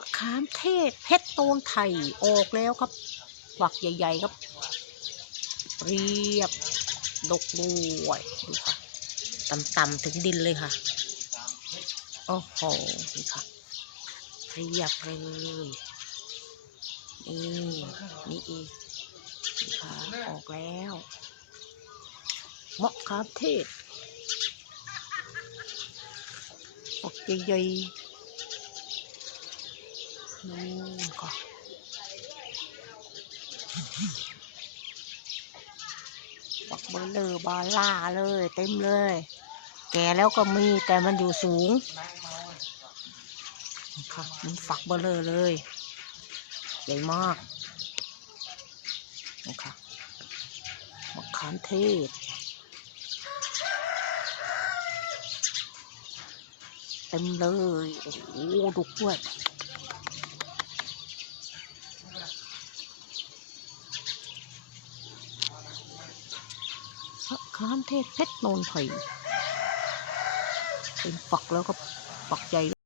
ะขามเทศเพชรโตนไทยออกแล้วครับฝักใหญ่ ๆ ครับ เรียบ ดกด้วยดูค่ะต่ำๆถึงดินเลยค่ะ โอ้โหนี่ค่ะ เรียบเลยนี่นี่อีกนี่ค่ะ ออกแล้วมะขามเทศฝักใหญ่ๆ นู่นค่ะบักเบอร์เลอร์บาล่าเลย เต็มเลย แก่แล้วก็มีแต่มันอยู่สูงค่ะมันฝักเบอร์เลอร์เลย ใหญ่มากนะคะมะขามเทศเต็มเลย โอ้โหดุกด้วย มะขามเทศเพชรโนนไผ่เป็นฝักแล้วก็ฝักใหญ่